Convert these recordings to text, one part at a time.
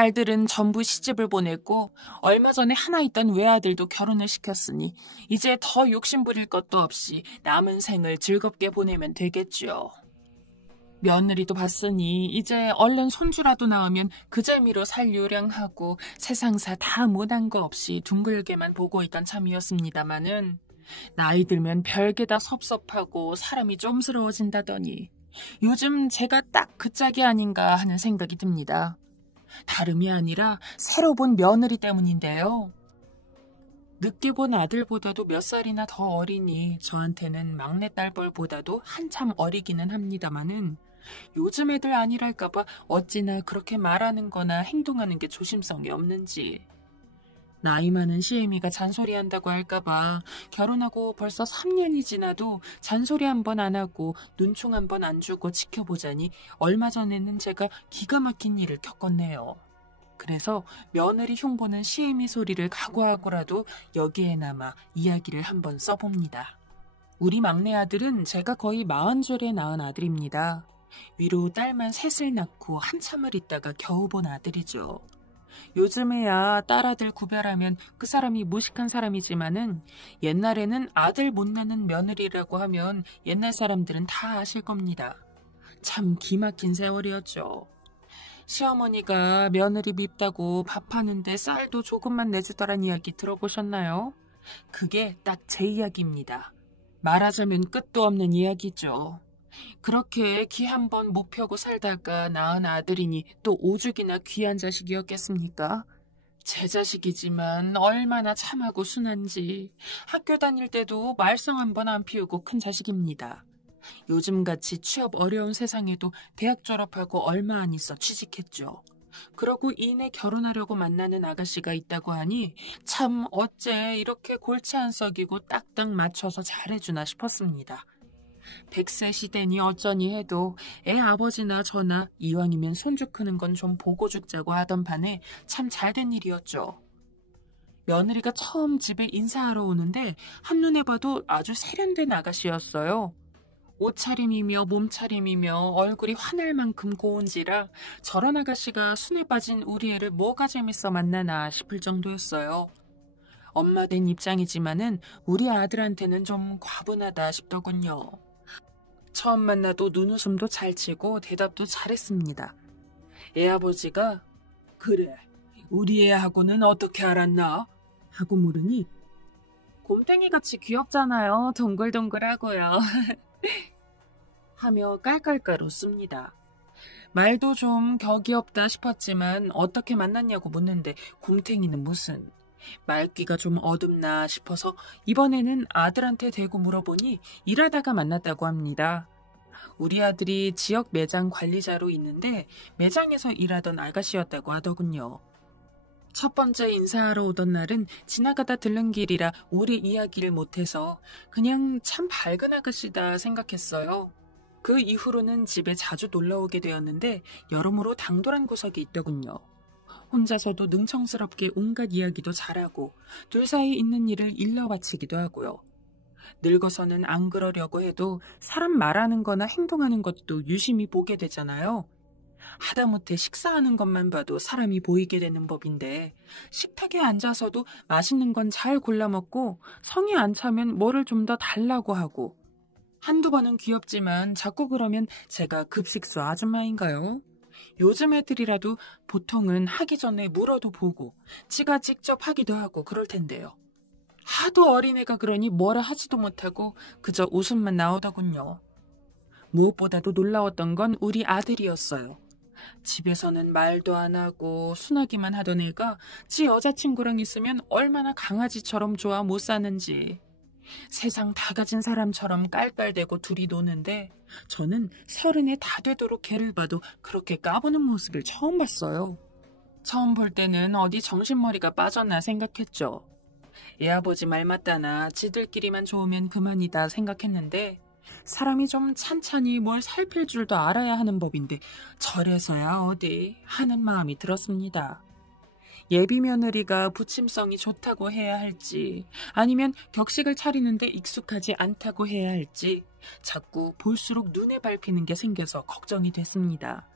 딸들은 전부 시집을 보냈고 얼마 전에 하나 있던 외아들도 결혼을 시켰으니 이제 더 욕심부릴 것도 없이 남은 생을 즐겁게 보내면 되겠죠. 며느리도 봤으니 이제 얼른 손주라도 낳으면 그 재미로 살 요량하고 세상사 다 못한 거 없이 둥글게만 보고 있던 참이었습니다마는 나이 들면 별게 다 섭섭하고 사람이 좀스러워진다더니 요즘 제가 딱 그 짝이 아닌가 하는 생각이 듭니다. 다름이 아니라 새로 본 며느리 때문인데요. 늦게 본 아들보다도 몇 살이나 더 어리니 저한테는 막내딸뻘보다도 한참 어리기는 합니다마는 요즘 애들 아니랄까봐 어찌나 그렇게 말하는 거나 행동하는 게 조심성이 없는지. 나이 많은 시애미가 잔소리한다고 할까봐 결혼하고 벌써 3년이 지나도 잔소리 한 번 안 하고 눈총 한 번 안 주고 지켜보자니 얼마 전에는 제가 기가 막힌 일을 겪었네요. 그래서 며느리 흉보는 시애미 소리를 각오하고라도 여기에나마 이야기를 한번 써봅니다. 우리 막내 아들은 제가 거의 40줄에 낳은 아들입니다. 위로 딸만 셋을 낳고 한참을 있다가 겨우 본 아들이죠. 요즘에야 딸아들 구별하면 그 사람이 무식한 사람이지만은 옛날에는 아들 못 낳는 며느리라고 하면 옛날 사람들은 다 아실 겁니다. 참 기막힌 세월이었죠. 시어머니가 며느리 밉다고 밥하는데 쌀도 조금만 내주더란 이야기 들어보셨나요? 그게 딱 제 이야기입니다. 말하자면 끝도 없는 이야기죠. 그렇게 기 한 번 못 펴고 살다가 낳은 아들이니 또 오죽이나 귀한 자식이었겠습니까? 제 자식이지만 얼마나 참하고 순한지. 학교 다닐 때도 말썽 한 번 안 피우고 큰 자식입니다. 요즘같이 취업 어려운 세상에도 대학 졸업하고 얼마 안 있어 취직했죠. 그러고 이내 결혼하려고 만나는 아가씨가 있다고 하니 참 어째 이렇게 골치 안 썩이고 딱딱 맞춰서 잘해주나 싶었습니다. 100세 시대니 어쩌니 해도 애 아버지나 저나 이왕이면 손주 크는 건 좀 보고 죽자고 하던 판에 참 잘된 일이었죠. 며느리가 처음 집에 인사하러 오는데 한눈에 봐도 아주 세련된 아가씨였어요. 옷차림이며 몸차림이며 얼굴이 화날 만큼 고운지라 저런 아가씨가 순에 빠진 우리 애를 뭐가 재밌어 만나나 싶을 정도였어요. 엄마 된 입장이지만은 우리 아들한테는 좀 과분하다 싶더군요. 처음 만나도 눈웃음도 잘 치고 대답도 잘했습니다. 애아버지가 그래, 우리 애하고는 어떻게 알았나? 하고 물으니 곰탱이같이 귀엽잖아요. 동글동글하고요. 하며 깔깔깔 웃습니다. 말도 좀 격이 없다 싶었지만 어떻게 만났냐고 묻는데 곰탱이는 무슨. 말귀가 좀 어둡나 싶어서 이번에는 아들한테 대고 물어보니 일하다가 만났다고 합니다. 우리 아들이 지역 매장 관리자로 있는데 매장에서 일하던 아가씨였다고 하더군요. 첫 번째 인사하러 오던 날은 지나가다 들른 길이라 오래 이야기를 못해서 그냥 참 밝은 아가씨다 생각했어요. 그 이후로는 집에 자주 놀러오게 되었는데 여러모로 당돌한 구석이 있더군요. 혼자서도 능청스럽게 온갖 이야기도 잘하고 둘 사이 있는 일을 일러 바치기도 하고요. 늙어서는 안 그러려고 해도 사람 말하는 거나 행동하는 것도 유심히 보게 되잖아요. 하다못해 식사하는 것만 봐도 사람이 보이게 되는 법인데 식탁에 앉아서도 맛있는 건 잘 골라 먹고 성이 안 차면 뭐를 좀 더 달라고 하고 한두 번은 귀엽지만 자꾸 그러면 제가 급식소 아줌마인가요? 요즘 애들이라도 보통은 하기 전에 물어도 보고 지가 직접 하기도 하고 그럴 텐데요. 하도 어린애가 그러니 뭐라 하지도 못하고 그저 웃음만 나오더군요. 무엇보다도 놀라웠던 건 우리 아들이었어요. 집에서는 말도 안 하고 순하기만 하던 애가 지 여자친구랑 있으면 얼마나 강아지처럼 좋아 못 사는지. 세상 다 가진 사람처럼 깔깔대고 둘이 노는데 저는 30에 다 되도록 걔를 봐도 그렇게 까부는 모습을 처음 봤어요. 처음 볼 때는 어디 정신머리가 빠졌나 생각했죠. 애아버지 말 맞다나 지들끼리만 좋으면 그만이다 생각했는데 사람이 좀 찬찬히 뭘 살필 줄도 알아야 하는 법인데 저래서야 어디 하는 마음이 들었습니다. 예비 며느리가 부침성이 좋다고 해야 할지 아니면 격식을 차리는데 익숙하지 않다고 해야 할지 자꾸 볼수록 눈에 밟히는 게 생겨서 걱정이 됐습니다.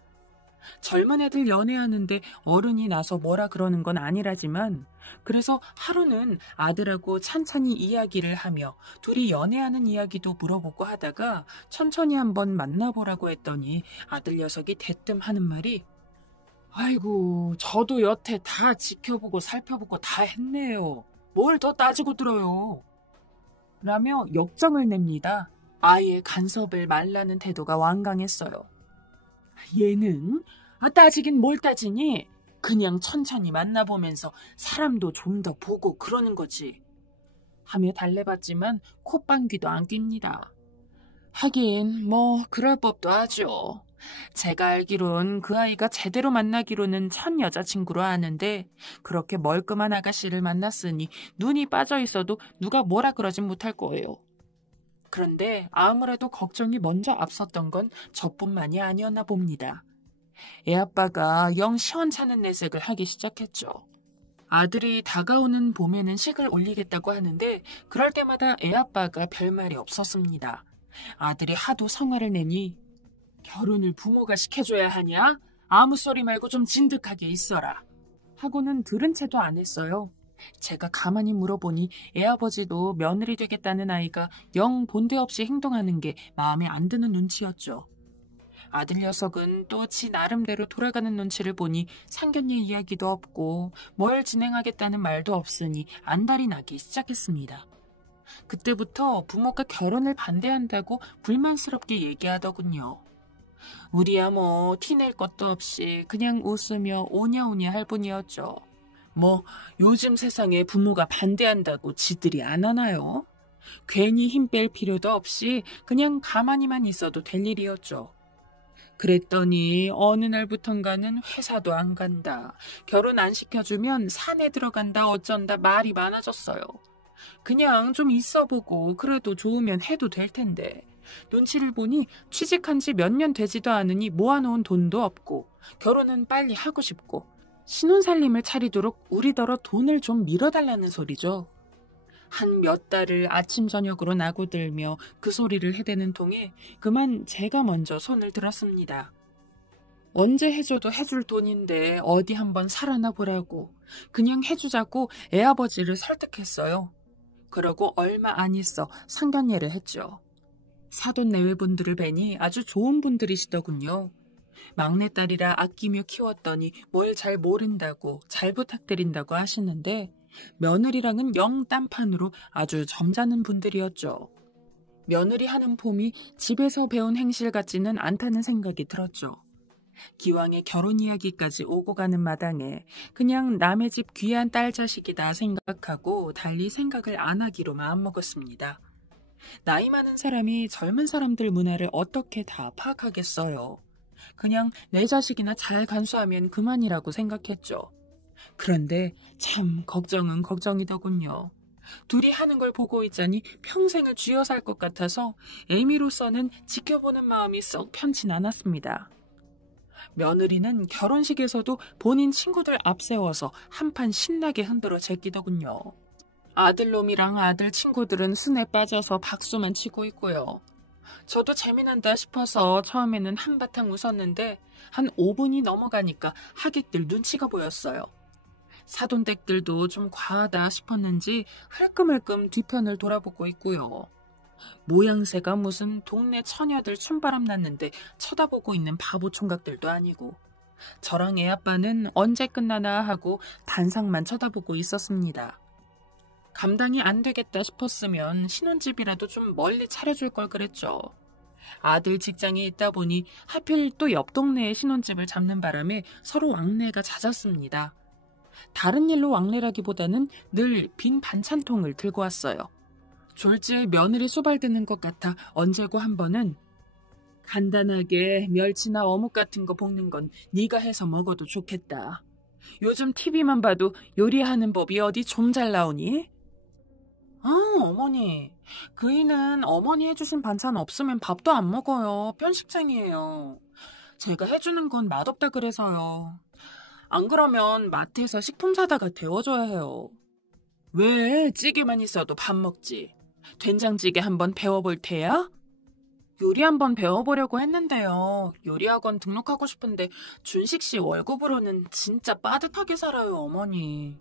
젊은 애들 연애하는데 어른이 나서 뭐라 그러는 건 아니라지만 그래서 하루는 아들하고 찬찬히 이야기를 하며 둘이 연애하는 이야기도 물어보고 하다가 천천히 한번 만나보라고 했더니 아들 녀석이 대뜸 하는 말이 아이고 저도 여태 다 지켜보고 살펴보고 다 했네요. 뭘 더 따지고 들어요. 라며 역정을 냅니다. 아이의 간섭을 말라는 태도가 완강했어요. 얘는 따지긴 뭘 따지니? 그냥 천천히 만나보면서 사람도 좀 더 보고 그러는 거지. 하며 달래봤지만 콧방귀도 안 낍니다. 하긴 뭐 그럴 법도 하죠. 제가 알기론 그 아이가 제대로 만나기로는 첫 여자친구로 아는데 그렇게 멀끔한 아가씨를 만났으니 눈이 빠져 있어도 누가 뭐라 그러진 못할 거예요. 그런데 아무래도 걱정이 먼저 앞섰던 건 저뿐만이 아니었나 봅니다. 애아빠가 영 시원찮은 내색을 하기 시작했죠. 아들이 다가오는 봄에는 식을 올리겠다고 하는데 그럴 때마다 애아빠가 별말이 없었습니다. 아들이 하도 성화를 내니 결혼을 부모가 시켜줘야 하냐? 아무 소리 말고 좀 진득하게 있어라. 하고는 들은 채도 안 했어요. 제가 가만히 물어보니 애아버지도 며느리 되겠다는 아이가 영 본데 없이 행동하는 게 마음에 안 드는 눈치였죠. 아들 녀석은 또 지 나름대로 돌아가는 눈치를 보니 상견례 이야기도 없고 뭘 진행하겠다는 말도 없으니 안달이 나기 시작했습니다. 그때부터 부모가 결혼을 반대한다고 불만스럽게 얘기하더군요. 우리야 뭐 티낼 것도 없이 그냥 웃으며 오냐오냐 할 뿐이었죠. 뭐 요즘 세상에 부모가 반대한다고 지들이 안 하나요? 괜히 힘 뺄 필요도 없이 그냥 가만히만 있어도 될 일이었죠. 그랬더니 어느 날부턴가는 회사도 안 간다. 결혼 안 시켜주면 산에 들어간다 어쩐다 말이 많아졌어요. 그냥 좀 있어보고 그래도 좋으면 해도 될 텐데. 눈치를 보니 취직한 지 몇 년 되지도 않으니 모아놓은 돈도 없고 결혼은 빨리 하고 싶고 신혼살림을 차리도록 우리더러 돈을 좀 밀어달라는 소리죠. 한 몇 달을 아침 저녁으로 나고들며 그 소리를 해대는 통에 그만 제가 먼저 손을 들었습니다. 언제 해줘도 해줄 돈인데 어디 한번 살아나 보라고 그냥 해주자고 애아버지를 설득했어요. 그러고 얼마 안 있어 상견례를 했죠. 사돈 내외분들을 뵈니 아주 좋은 분들이시더군요. 막내딸이라 아끼며 키웠더니 뭘 잘 모른다고 잘 부탁드린다고 하시는데 며느리랑은 영 딴판으로 아주 점잖은 분들이었죠. 며느리 하는 폼이 집에서 배운 행실 같지는 않다는 생각이 들었죠. 기왕에 결혼 이야기까지 오고 가는 마당에 그냥 남의 집 귀한 딸 자식이다 생각하고 달리 생각을 안 하기로 마음먹었습니다. 나이 많은 사람이 젊은 사람들 문화를 어떻게 다 파악하겠어요. 그냥 내 자식이나 잘 간수하면 그만이라고 생각했죠. 그런데 참 걱정은 걱정이더군요. 둘이 하는 걸 보고 있자니 평생을 쥐어 살 것 같아서 애미로서는 지켜보는 마음이 썩 편치 않았습니다. 며느리는 결혼식에서도 본인 친구들 앞세워서 한판 신나게 흔들어 제끼더군요. 아들놈이랑 아들 친구들은 순에 빠져서 박수만 치고 있고요. 저도 재미난다 싶어서 처음에는 한바탕 웃었는데 한 5분이 넘어가니까 하객들 눈치가 보였어요. 사돈댁들도 좀 과하다 싶었는지 흘끔흘끔 뒤편을 돌아보고 있고요. 모양새가 무슨 동네 처녀들 춤바람 났는데 쳐다보고 있는 바보 총각들도 아니고 저랑 애아빠는 언제 끝나나 하고 단상만 쳐다보고 있었습니다. 감당이 안 되겠다 싶었으면 신혼집이라도 좀 멀리 차려줄 걸 그랬죠. 아들 직장에 있다 보니 하필 또 옆 동네에 신혼집을 잡는 바람에 서로 왕래가 잦았습니다. 다른 일로 왕래라기보다는 늘 빈 반찬통을 들고 왔어요. 졸지에 며느리 수발드는 것 같아 언제고 한 번은 간단하게 멸치나 어묵 같은 거 볶는 건 네가 해서 먹어도 좋겠다. 요즘 TV만 봐도 요리하는 법이 어디 좀 잘 나오니? 어머니. 그이는 어머니 해주신 반찬 없으면 밥도 안 먹어요. 편식쟁이에요. 제가 해주는 건 맛없다 그래서요. 안 그러면 마트에서 식품 사다가 데워줘야 해요. 왜 찌개만 있어도 밥 먹지? 된장찌개 한번 배워볼 테야? 요리 한번 배워보려고 했는데요. 요리학원 등록하고 싶은데 준식 씨 월급으로는 진짜 빠듯하게 살아요, 어머니.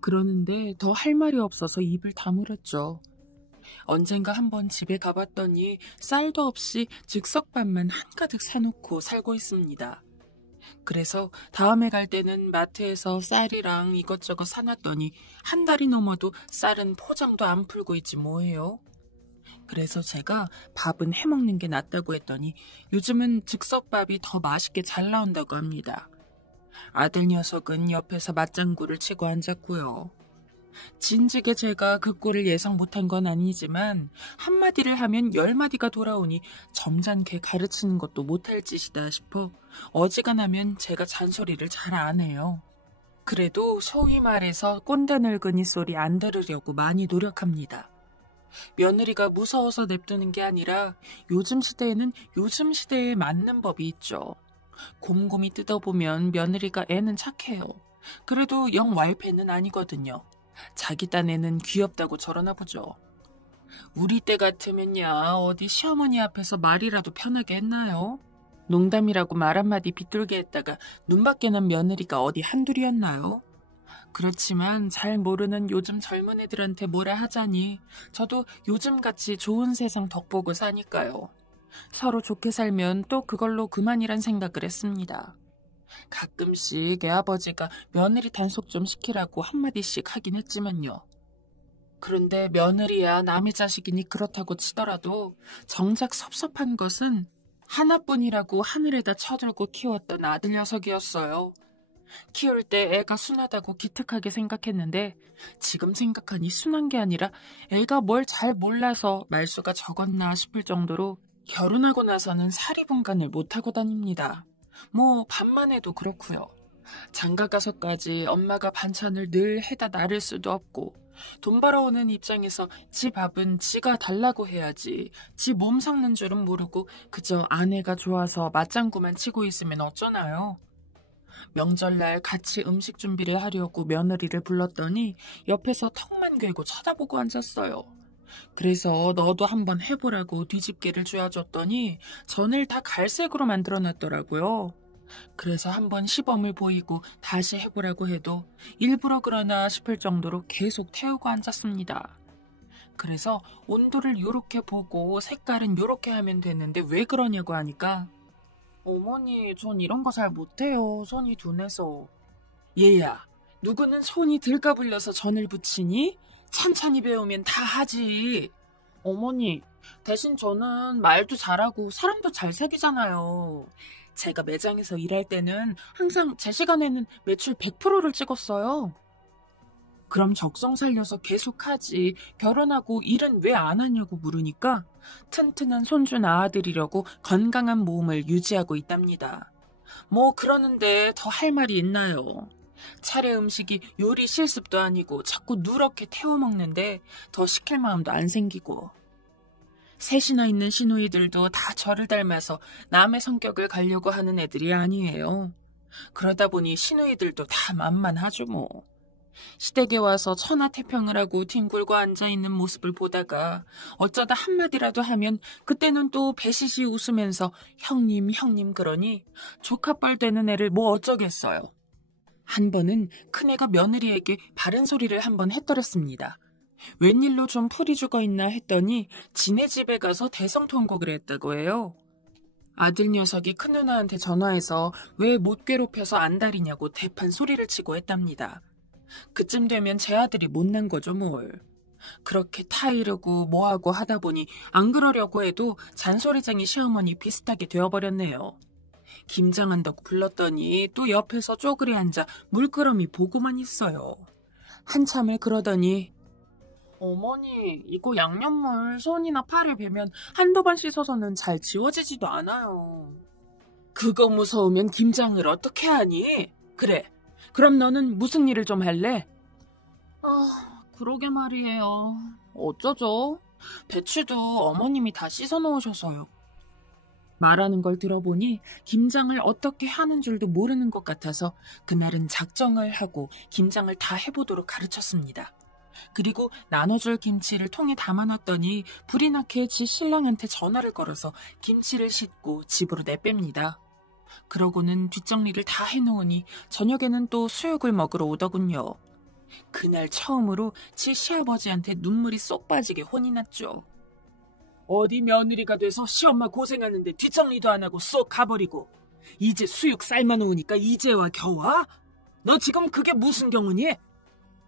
그러는데 더 할 말이 없어서 입을 다물었죠. 언젠가 한번 집에 가봤더니 쌀도 없이 즉석밥만 한가득 사놓고 살고 있습니다. 그래서 다음에 갈 때는 마트에서 쌀이랑 이것저것 사놨더니 한 달이 넘어도 쌀은 포장도 안 풀고 있지 뭐예요. 그래서 제가 밥은 해먹는 게 낫다고 했더니 요즘은 즉석밥이 더 맛있게 잘 나온다고 합니다. 아들 녀석은 옆에서 맞장구를 치고 앉았고요. 진즉에 제가 그 꼴을 예상 못한 건 아니지만 한마디를 하면 10마디가 돌아오니 점잖게 가르치는 것도 못할 짓이다 싶어 어지간하면 제가 잔소리를 잘 안 해요. 그래도 소위 말해서 꼰대 늙은이 소리 안 들으려고 많이 노력합니다. 며느리가 무서워서 냅두는 게 아니라 요즘 시대에는 요즘 시대에 맞는 법이 있죠. 곰곰이 뜯어보면 며느리가 애는 착해요. 그래도 영 왈패는 아니거든요. 자기 딴에는 귀엽다고 저러나 보죠. 우리 때 같으면야 어디 시어머니 앞에서 말이라도 편하게 했나요? 농담이라고 말 한마디 비뚤게 했다가 눈밖에 난 며느리가 어디 한둘이었나요? 그렇지만 잘 모르는 요즘 젊은 애들한테 뭐라 하자니 저도 요즘같이 좋은 세상 덕보고 사니까요. 서로 좋게 살면 또 그걸로 그만이란 생각을 했습니다. 가끔씩 애아버지가 며느리 단속 좀 시키라고 한마디씩 하긴 했지만요. 그런데 며느리야 남의 자식이니 그렇다고 치더라도 정작 섭섭한 것은 하나뿐이라고 하늘에다 쳐들고 키웠던 아들 녀석이었어요. 키울 때 애가 순하다고 기특하게 생각했는데 지금 생각하니 순한 게 아니라 애가 뭘 잘 몰라서 말수가 적었나 싶을 정도로 결혼하고 나서는 사리분간을 못하고 다닙니다. 뭐 밥만 해도 그렇고요. 장가 가서까지 엄마가 반찬을 늘 해다 나를 수도 없고 돈 벌어오는 입장에서 지 밥은 지가 달라고 해야지 지 몸 삭는 줄은 모르고 그저 아내가 좋아서 맞장구만 치고 있으면 어쩌나요? 명절날 같이 음식 준비를 하려고 며느리를 불렀더니 옆에서 턱만 괴고 쳐다보고 앉았어요. 그래서 너도 한번 해보라고 뒤집개를 쥐어줬더니 전을 다 갈색으로 만들어놨더라고요. 그래서 한번 시범을 보이고 다시 해보라고 해도 일부러 그러나 싶을 정도로 계속 태우고 앉았습니다. 그래서 온도를 요렇게 보고 색깔은 요렇게 하면 되는데 왜 그러냐고 하니까 어머니, 전 이런 거 잘 못해요. 손이 둔해서. 얘야, 누구는 손이 들까 불려서 전을 붙이니? 찬찬히 배우면 다 하지. 어머니, 대신 저는 말도 잘하고 사람도 잘 사귀잖아요. 제가 매장에서 일할 때는 항상 제 시간에는 매출 100%를 찍었어요. 그럼 적성 살려서 계속하지. 결혼하고 일은 왜 안 하냐고 물으니까 튼튼한 손주나 아들이려고 건강한 몸을 유지하고 있답니다. 뭐 그러는데 더 할 말이 있나요? 차례 음식이 요리 실습도 아니고 자꾸 누렇게 태워 먹는데 더 시킬 마음도 안 생기고. 셋이나 있는 시누이들도 다 저를 닮아서 남의 성격을 가려고 하는 애들이 아니에요. 그러다 보니 시누이들도 다 만만하죠 뭐. 시댁에 와서 천하태평을 하고 뒹굴고 앉아있는 모습을 보다가 어쩌다 한마디라도 하면 그때는 또 배시시 웃으면서 형님 형님 그러니 조카뻘 되는 애를 뭐 어쩌겠어요. 한 번은 큰애가 며느리에게 바른 소리를 한번 했더랬습니다. 웬일로 좀 풀이 죽어있나 했더니 지네 집에 가서 대성통곡을 했다고 해요. 아들 녀석이 큰누나한테 전화해서 왜 못 괴롭혀서 안달이냐고 대판 소리를 치고 했답니다. 그쯤 되면 제 아들이 못난 거죠 뭘. 그렇게 타이르고 뭐하고 하다 보니 안 그러려고 해도 잔소리쟁이 시어머니 비슷하게 되어버렸네요. 김장한다고 불렀더니 또 옆에서 쪼그리 앉아 물끄러미 보고만 있어요. 한참을 그러더니 어머니 이거 양념물 손이나 팔을 베면 한두 번 씻어서는 잘 지워지지도 않아요. 그거 무서우면 김장을 어떻게 하니? 그래. 그럼 너는 무슨 일을 좀 할래? 그러게 말이에요. 어쩌죠? 배추도 어머님이 다 씻어 놓으셔서요. 말하는 걸 들어보니 김장을 어떻게 하는 줄도 모르는 것 같아서 그날은 작정을 하고 김장을 다 해보도록 가르쳤습니다. 그리고 나눠줄 김치를 통에 담아놨더니 불이 나게 지 신랑한테 전화를 걸어서 김치를 싣고 집으로 내뺍니다. 그러고는 뒷정리를 다 해놓으니 저녁에는 또 수육을 먹으러 오더군요. 그날 처음으로 지 시아버지한테 눈물이 쏙 빠지게 혼이 났죠. 어디 며느리가 돼서 시엄마 고생하는데 뒷정리도 안 하고 쏙 가버리고 이제 수육 삶아놓으니까 이제와 겨우 와? 너 지금 그게 무슨 경우니?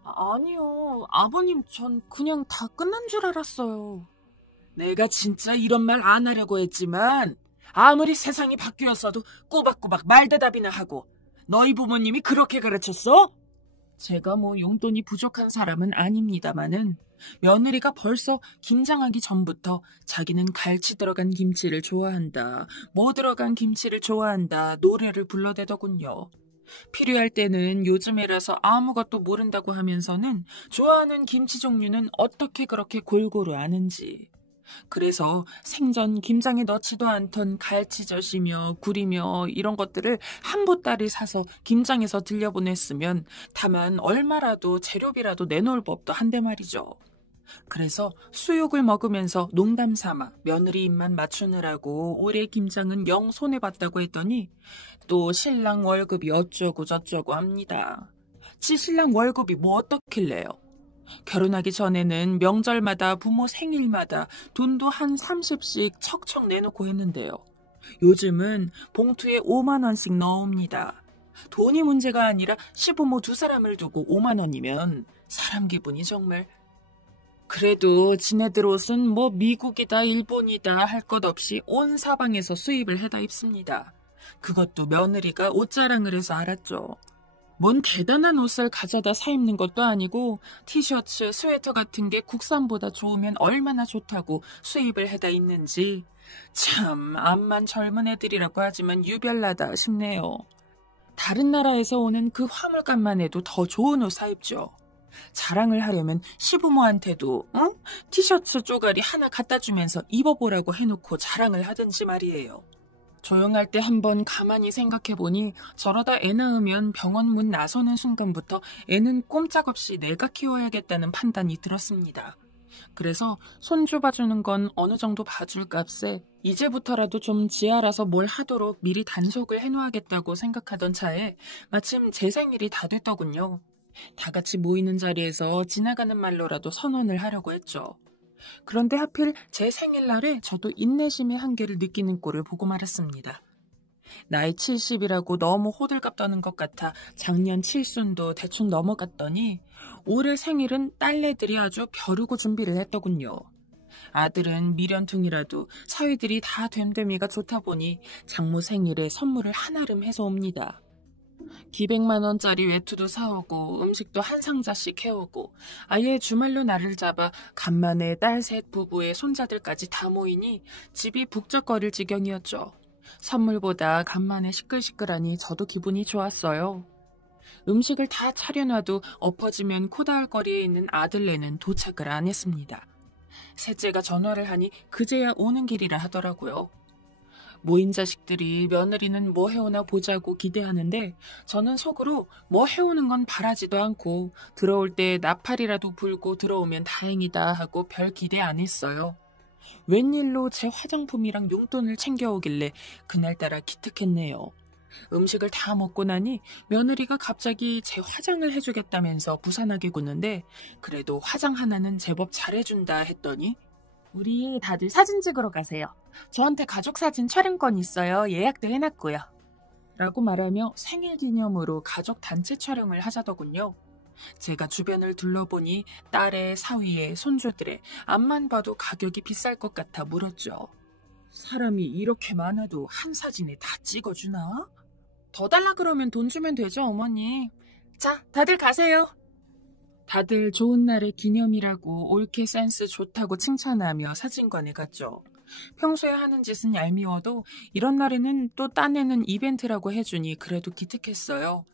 아니요, 아버님 전 그냥 다 끝난 줄 알았어요. 내가 진짜 이런 말 안 하려고 했지만 아무리 세상이 바뀌었어도 꼬박꼬박 말대답이나 하고 너희 부모님이 그렇게 가르쳤어? 제가 뭐 용돈이 부족한 사람은 아닙니다마는 며느리가 벌써 김장하기 전부터 자기는 갈치 들어간 김치를 좋아한다, 뭐 들어간 김치를 좋아한다 노래를 불러대더군요. 필요할 때는 요즘에라서 아무것도 모른다고 하면서는 좋아하는 김치 종류는 어떻게 그렇게 골고루 아는지. 그래서 생전 김장에 넣지도 않던 갈치젓이며 굴이며 이런 것들을 한 보따리 사서 김장에서 들려보냈으면 다만 얼마라도 재료비라도 내놓을 법도 한데 말이죠. 그래서 수육을 먹으면서 농담 삼아 며느리 입만 맞추느라고 올해 김장은 영 손해봤다고 했더니 또 신랑 월급이 어쩌고 저쩌고 합니다. 지 신랑 월급이 뭐 어떻길래요? 결혼하기 전에는 명절마다 부모 생일마다 돈도 한 30씩 척척 내놓고 했는데요. 요즘은 봉투에 5만 원씩 넣습니다. 돈이 문제가 아니라 시부모 두 사람을 두고 5만 원이면 사람 기분이 정말. 그래도 지네들 옷은 뭐 미국이다 일본이다 할 것 없이 온 사방에서 수입을 해다 입습니다. 그것도 며느리가 옷자랑을 해서 알았죠. 뭔 대단한 옷을 가져다 사 입는 것도 아니고 티셔츠, 스웨터 같은 게 국산보다 좋으면 얼마나 좋다고 수입을 해다 입는지 참 암만 젊은 애들이라고 하지만 유별나다 싶네요. 다른 나라에서 오는 그 화물값만 해도 더 좋은 옷 사 입죠. 자랑을 하려면 시부모한테도 티셔츠 쪼가리 하나 갖다 주면서 입어보라고 해놓고 자랑을 하든지 말이에요. 조용할 때 한번 가만히 생각해보니 저러다 애 낳으면 병원 문 나서는 순간부터 애는 꼼짝없이 내가 키워야겠다는 판단이 들었습니다. 그래서 손주 봐주는 건 어느 정도 봐줄 값에 이제부터라도 좀 지 알아서 뭘 하도록 미리 단속을 해놓아야겠다고 생각하던 차에 마침 제 생일이 다 됐더군요. 다 같이 모이는 자리에서 지나가는 말로라도 선언을 하려고 했죠. 그런데 하필 제 생일날에 저도 인내심의 한계를 느끼는 꼴을 보고 말았습니다. 나이 70이라고 너무 호들갑 떠는 것 같아 작년 칠순도 대충 넘어갔더니 올해 생일은 딸내들이 아주 벼르고 준비를 했더군요. 아들은 미련퉁이라도 사위들이 다 됨됨이가 좋다 보니 장모 생일에 선물을 한아름 해서 옵니다. 기백만 원짜리 외투도 사오고 음식도 한 상자씩 해오고 아예 주말로 날을 잡아 간만에 딸 셋 부부의 손자들까지 다 모이니 집이 북적거릴 지경이었죠. 선물보다 간만에 시끌시끌하니 저도 기분이 좋았어요. 음식을 다 차려놔도 엎어지면 코 닿을 거리에 있는 아들네는 도착을 안 했습니다. 셋째가 전화를 하니 그제야 오는 길이라 하더라고요. 모인 자식들이 며느리는 뭐 해오나 보자고 기대하는데 저는 속으로 뭐 해오는 건 바라지도 않고 들어올 때 나팔이라도 불고 들어오면 다행이다 하고 별 기대 안 했어요. 웬일로 제 화장품이랑 용돈을 챙겨오길래 그날따라 기특했네요. 음식을 다 먹고 나니 며느리가 갑자기 제 화장을 해주겠다면서 부산하게 구는데 그래도 화장 하나는 제법 잘해준다 했더니 우리 다들 사진 찍으러 가세요. 저한테 가족사진 촬영권 있어요. 예약도 해놨고요. 라고 말하며 생일 기념으로 가족 단체 촬영을 하자더군요. 제가 주변을 둘러보니 딸의, 사위의, 손주들의 앞만 봐도 가격이 비쌀 것 같아 물었죠. 사람이 이렇게 많아도 한 사진에 다 찍어주나? 더 달라 그러면 돈 주면 되죠, 어머니. 자, 다들 가세요. 다들 좋은 날의 기념이라고 옳게 센스 좋다고 칭찬하며 사진관에 갔죠. 평소에 하는 짓은 얄미워도 이런 날에는 또 딴에는 이벤트라고 해주니 그래도 기특했어요.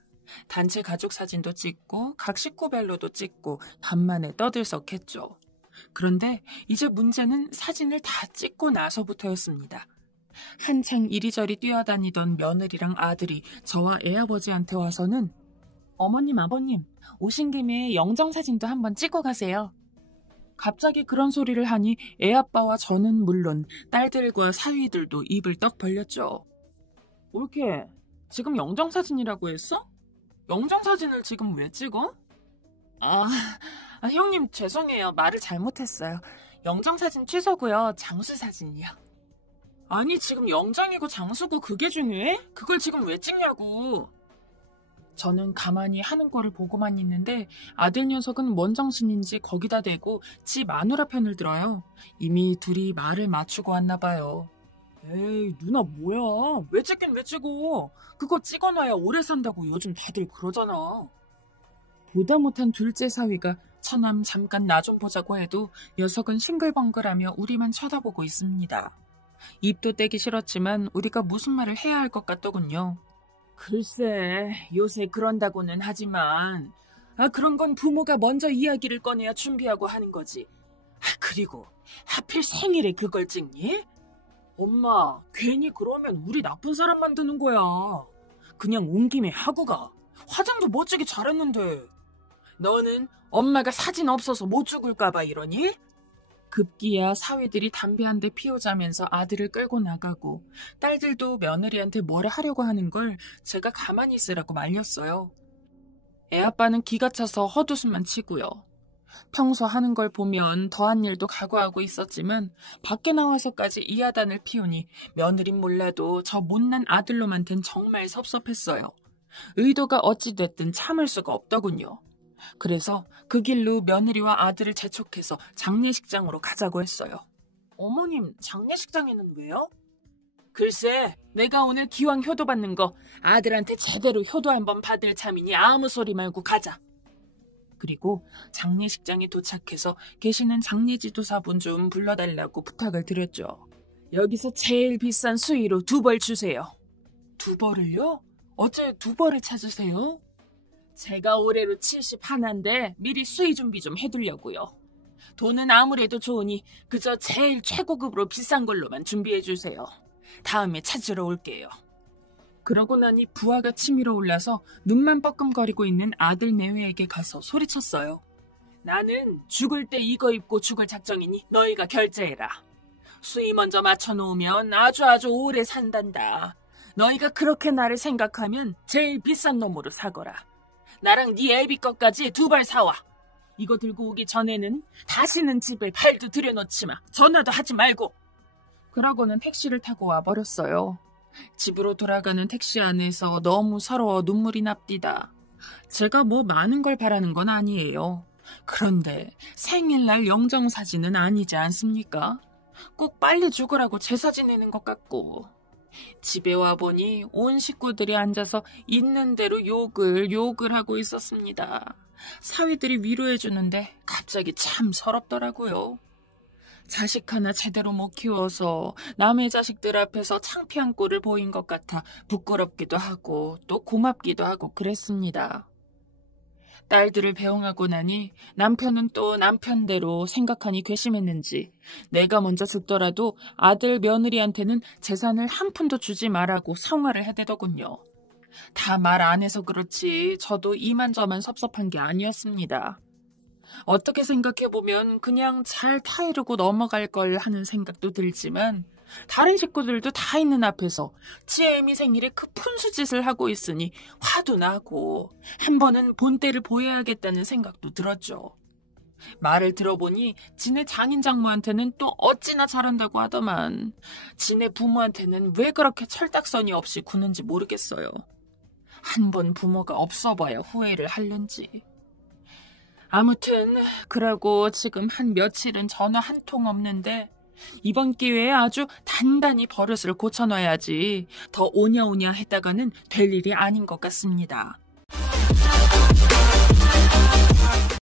단체 가족 사진도 찍고 각 식구별로도 찍고 간만에 떠들썩했죠. 그런데 이제 문제는 사진을 다 찍고 나서부터였습니다. 한창 이리저리 뛰어다니던 며느리랑 아들이 저와 애아버지한테 와서는 어머님, 아버님, 오신 김에 영정사진도 한번 찍어 가세요. 갑자기 그런 소리를 하니 애아빠와 저는 물론 딸들과 사위들도 입을 떡 벌렸죠. 올케, 지금 영정사진이라고 했어? 영정사진을 지금 왜 찍어? 아, 형님 죄송해요. 말을 잘못했어요. 영정사진 취소고요. 장수사진이요. 아니 지금 영정이고 장수고 그게 중요해? 그걸 지금 왜 찍냐고. 저는 가만히 하는 꼴을 보고만 있는데 아들 녀석은 뭔 정신인지 거기다 대고 지 마누라 편을 들어요. 이미 둘이 말을 맞추고 왔나 봐요. 에이 누나 뭐야. 왜 찍긴 왜 찍어. 그거 찍어놔야 오래 산다고 요즘 다들 그러잖아. 보다 못한 둘째 사위가 처남 잠깐 나 좀 보자고 해도 녀석은 싱글벙글하며 우리만 쳐다보고 있습니다. 입도 떼기 싫었지만 우리가 무슨 말을 해야 할 것 같더군요. 글쎄, 요새 그런다고는 하지만 그런 건 부모가 먼저 이야기를 꺼내야 준비하고 하는 거지. 그리고 하필 생일에 그걸 찍니? 엄마, 괜히 그러면 우리 나쁜 사람 만드는 거야. 그냥 온 김에 하고 가. 화장도 멋지게 잘했는데. 너는 엄마가 사진 없어서 못 죽을까 봐 이러니? 급기야 사위들이 담배 한 대 피우자면서 아들을 끌고 나가고 딸들도 며느리한테 뭐라 하려고 하는 걸 제가 가만히 있으라고 말렸어요. 애아빠는 기가 차서 헛웃음만 치고요. 평소 하는 걸 보면 더한 일도 각오하고 있었지만 밖에 나와서까지 이 야단을 피우니 며느린 몰라도 저 못난 아들로만 된 정말 섭섭했어요. 의도가 어찌됐든 참을 수가 없더군요. 그래서 그 길로 며느리와 아들을 재촉해서 장례식장으로 가자고 했어요. 어머님, 장례식장에는 왜요? 글쎄, 내가 오늘 기왕 효도 받는 거 아들한테 제대로 효도 한번 받을 참이니 아무 소리 말고 가자. 그리고 장례식장에 도착해서 계시는 장례지도사분 좀 불러달라고 부탁을 드렸죠. 여기서 제일 비싼 수의로 2벌 주세요. 2벌을요? 어째 2벌을 찾으세요? 제가 올해로 71인데 미리 수의 준비 좀 해두려고요. 돈은 아무래도 좋으니 그저 제일 최고급으로 비싼 걸로만 준비해주세요. 다음에 찾으러 올게요. 그러고 나니 부하가 치밀어 올라서 눈만 뻐끔거리고 있는 아들 내외에게 가서 소리쳤어요. 나는 죽을 때 이거 입고 죽을 작정이니 너희가 결제해라. 수의 먼저 맞춰놓으면 아주 오래 산단다. 너희가 그렇게 나를 생각하면 제일 비싼 놈으로 사거라. 나랑 네 애비 것까지 2벌 사와. 이거 들고 오기 전에는 다시는 집에 발도 들여놓지 마. 전화도 하지 말고. 그러고는 택시를 타고 와버렸어요. 집으로 돌아가는 택시 안에서 너무 서러워 눈물이 납디다. 제가 뭐 많은 걸 바라는 건 아니에요. 그런데 생일날 영정사진은 아니지 않습니까? 꼭 빨리 죽으라고 제사 지내는 것 같고. 집에 와보니 온 식구들이 앉아서 있는 대로 욕을 하고 있었습니다. 사위들이 위로해주는데 갑자기 참 서럽더라고요. 자식 하나 제대로 못 키워서 남의 자식들 앞에서 창피한 꼴을 보인 것 같아 부끄럽기도 하고 또 고맙기도 하고 그랬습니다. 딸들을 배웅하고 나니 남편은 또 남편대로 생각하니 괘씸했는지 내가 먼저 죽더라도 아들 며느리한테는 재산을 한 푼도 주지 말라고 성화를 해대더군요. 다 말 안 해서 그렇지 저도 이만저만 섭섭한 게 아니었습니다. 어떻게 생각해보면 그냥 잘 타이르고 넘어갈 걸 하는 생각도 들지만 다른 식구들도 다 있는 앞에서 지혜미 생일에 그 푼수짓을 하고 있으니 화도 나고 한 번은 본때를 보여야겠다는 생각도 들었죠. 말을 들어보니 지네 장인 장모한테는 또 어찌나 잘한다고 하더만 지네 부모한테는 왜 그렇게 철딱서니 없이 구는지 모르겠어요. 한 번 부모가 없어봐야 후회를 하는지. 아무튼 그러고 지금 한 며칠은 전화 한 통 없는데 이번 기회에 아주 단단히 버릇을 고쳐놔야지 더 오냐오냐 했다가는 될 일이 아닌 것 같습니다.